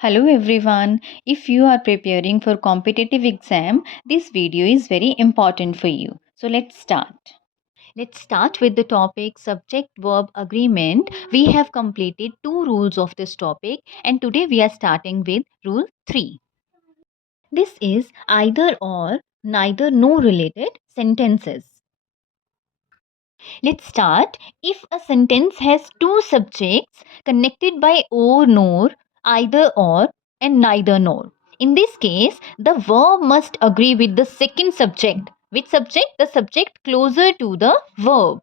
Hello everyone. If you are preparing for competitive exam, this video is very important for you. So let's start. Let's start with the topic subject verb agreement. We have completed two rules of this topic and today we are starting with rule 3. This is either or, neither nor related sentences. Let's start. If a sentence has two subjects connected by or nor, either or, and neither nor. In this case, the verb must agree with the second subject. Which subject? The subject closer to the verb.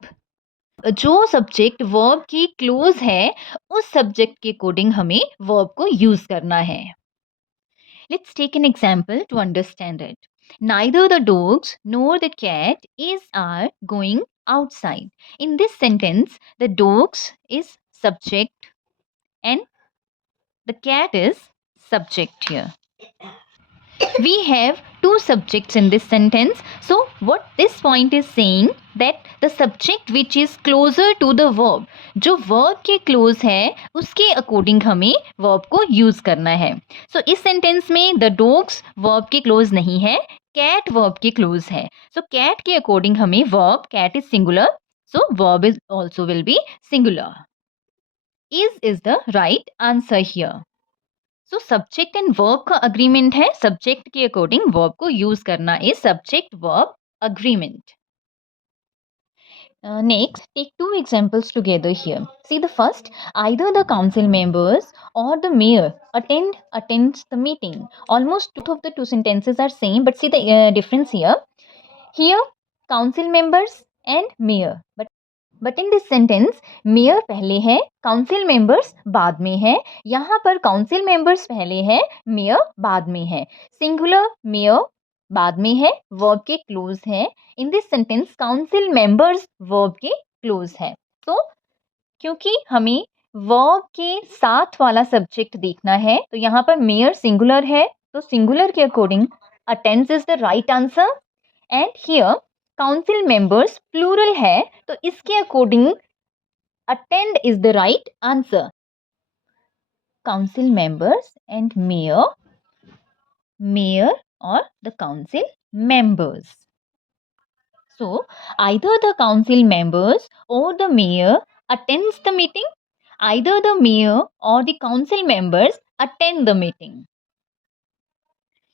जो subject verb की close है उस subject के according हमें verb को use करना है. Let's take an example to understand it. Neither the dogs nor the cat are going outside. In this sentence, the dogs is subject and the cat is subject here. We have two subjects in this sentence. So what this point is saying that the subject which is closer to the verb, जो verb के close है उसके according हमें verb को use करना है. So इस sentence में the dogs verb के close नहीं है, cat verb के close है. So cat के according हमें verb, cat is singular, so verb is also will be singular. Is the right answer here. So subject and verb का agreement है, subject के अकॉर्डिंग वर्ब को यूज करना is subject verb agreement. Next, take two examples together here. See the first, either the council members or the mayor attends the meeting. Almost both of the two sentences are same, but see the difference here. Here, council members and mayor. But in this sentence mayor पहले है, council members बाद में है. यहाँ पर council members पहले है, mayor बाद में है. सिंगुलर मेयर बाद में है, वर्ब के क्लोज है. In this sentence council members verb के क्लोज है. तो क्योंकि हमें वर्ब के साथ वाला सब्जेक्ट देखना है तो यहाँ पर मेयर सिंगुलर है, तो सिंगुलर के according attends is the right answer. And here council members plural है तो इसके according attend is the right answer. Council members and mayor or the council members. So either the council members or the mayor attends the meeting, either the mayor or the council members attend the meeting.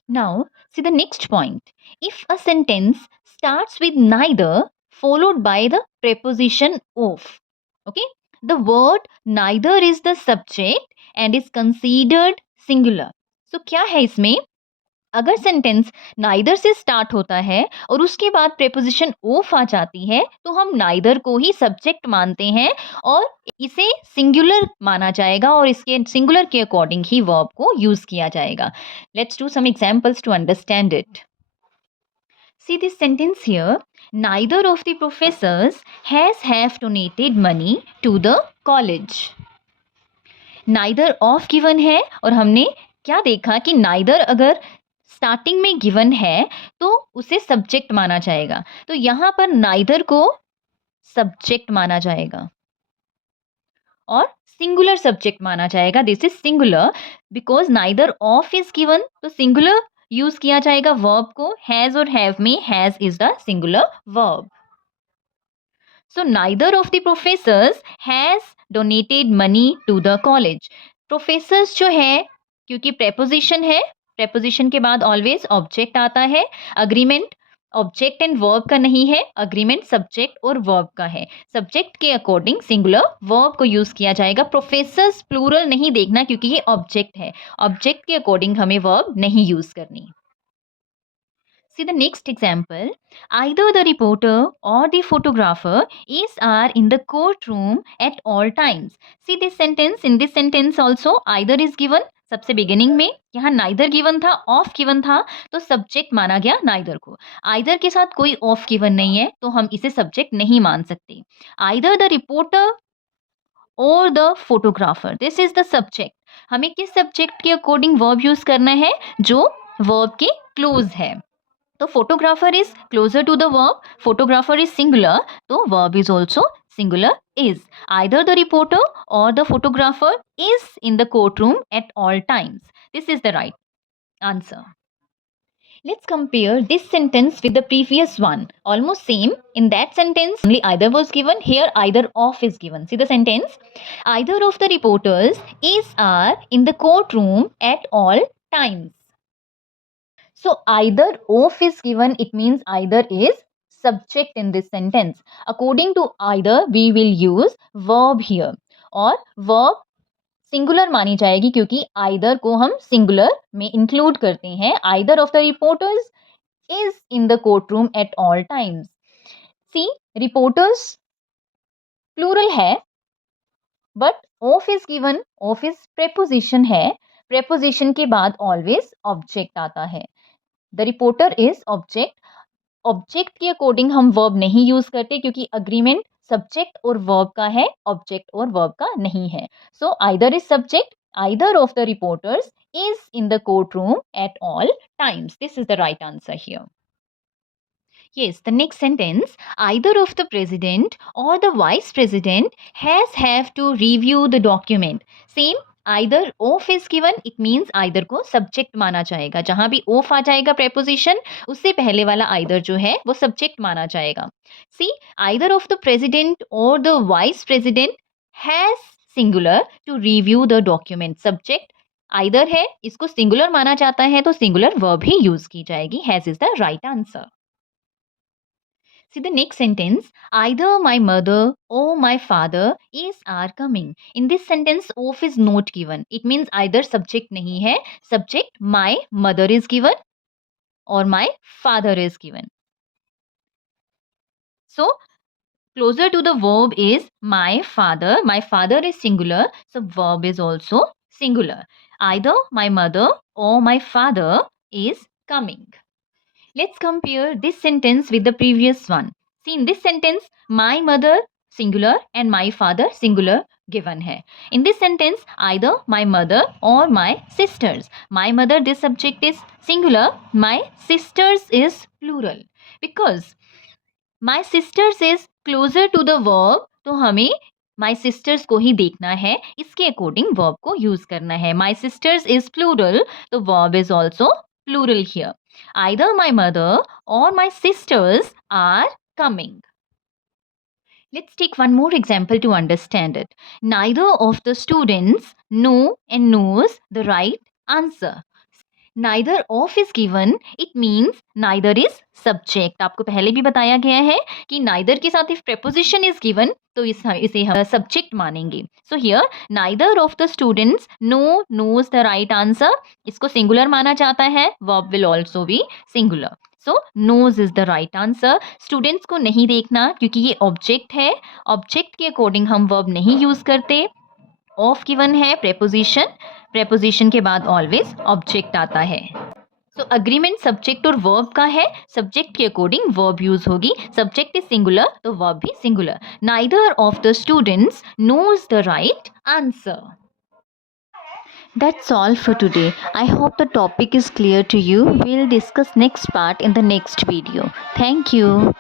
Now, see the next point. If a sentence starts with neither followed by the preposition of, okay, the word neither is the subject and is considered singular. So क्या है इसमें, अगर sentence neither से start होता है और उसके बाद प्रेपोजिशन ऑफ आ जाती है तो हम नाइदर को ही सब्जेक्ट मानते हैं और इसे सिंगुलर माना जाएगा और इसके सिंगुलर के अकॉर्डिंग ही वर्ब को यूज किया जाएगा. Let's do some examples to understand it. See this sentence here. Neither of the professors have donated money to the college. Neither of given है और हमने क्या देखा कि neither अगर स्टार्टिंग में गिवन है तो उसे सब्जेक्ट माना जाएगा. तो यहां पर नाइदर को सब्जेक्ट माना जाएगा और सिंगुलर सब्जेक्ट माना जाएगा. This is singular because neither of is given, तो सिंगुलर यूज किया जाएगा वर्ब को. हैज और हैव में has is the singular verb. So neither of the professors has donated money to the college. Professors जो है, क्योंकि प्रेपोजिशन है, प्रेपोजिशन के बाद ऑलवेज ऑब्जेक्ट आता है. अग्रीमेंट ऑब्जेक्ट एंड वर्ब का नहीं है, अग्रीमेंट सब्जेक्ट और वर्ब का है. सब्जेक्ट के अकॉर्डिंग सिंगुलर वर्ब को यूज किया जाएगा. प्रोफेसर्स प्लूरल नहीं देखना क्योंकि ये ऑब्जेक्ट है, ऑब्जेक्ट के अकॉर्डिंग हमें वर्ब नहीं यूज करनी. See the next example. Either the reporter or the photographer are in the courtroom at all times. See this sentence. In this sentence also either is given. सबसे beginning में यहाँ neither given था, of given था, तो subject माना गया neither को. Either के साथ कोई ऑफ गिवन नहीं है तो हम इसे सब्जेक्ट नहीं मान सकते. आइदर द रिपोर्टर और the photographer, this is the subject. हमें किस सब्जेक्ट के अकॉर्डिंग वर्ब यूज करना है, जो वर्ब के क्लोज है. तो photographer is closer to the verb, photographer is singular, तो verb is also singular is. Either the reporter or the photographer is in the courtroom at all times. This is the right answer. Let's compare this sentence with the previous one. Almost same. In that sentence, only either was given. Here, either of is given. See the sentence? Either of the reporters is are in the courtroom at all times. So, either of is given. It means either is subject in this sentence. According to either, we will use verb here. और verb singular मानी जाएगी क्योंकि either को हम singular में include करते हैं. Either of the reporters is in the court room at all times. See reporters plural है but of is given. Of is preposition है. प्रेपोजिशन के बाद ऑलवेज ऑब्जेक्ट आता है. The reporter is object. Object के according हम verb नहीं use करते क्योंकि अग्रीमेंट सब्जेक्ट और वर्ब का है, ऑब्जेक्ट और वर्ब का नहीं है. So either is subject. Either of the reporters is in the courtroom at all times. This is the right answer here. Yes, the next sentence, either of the president or the vice president have to review the document. Same, either of is given, it means either को subject माना जाएगा. जहां भी of आ जाएगा preposition, उससे पहले वाला either जो है वो subject माना जाएगा. See, either of the president or the vice president has singular to review the document. Subject either है, इसको singular माना जाता है तो singular verb ही use की जाएगी. Has is the right answer. See the next sentence, either my mother or my father is are coming. In this sentence, of is not given. It means either subject नहीं है. Subject my mother is given or my father is given. So, closer to the verb is my father. My father is singular, so verb is also singular. Either my mother or my father is coming. Let's compare this sentence with the previous one. See, in this sentence, my mother singular and my father singular given hai. In this sentence, either my mother or my sisters. My mother, this subject is singular. My sisters is plural. Because my sisters is closer to the verb, तो हमें my sisters को ही देखना है. इसके according verb को use करना है. My sisters is plural, तो verb is also plural here. Either my mother or my sisters are coming. Let's take one more example to understand it. Neither of the students know and knows the right answer. Neither of is given, it means neither is subject. आपको पहले भी बताया गया है कि neither के साथ if preposition is given तो इसे हम subject मानेंगे. So here neither of the students knows the right answer. इसको singular माना जाता है. Verb will also be singular. So knows is the right answer. Students को नहीं देखना क्योंकि ये object है. Object के according हम verb नहीं use करते. Of given है preposition के बाद always object आता है. So agreement subject और verb का है. Subject के according verb use होगी. Subject is singular तो verb भी singular. Neither of the students knows the right answer. That's all for today. I hope the topic is clear to you. We'll discuss next part in the next video. Thank you.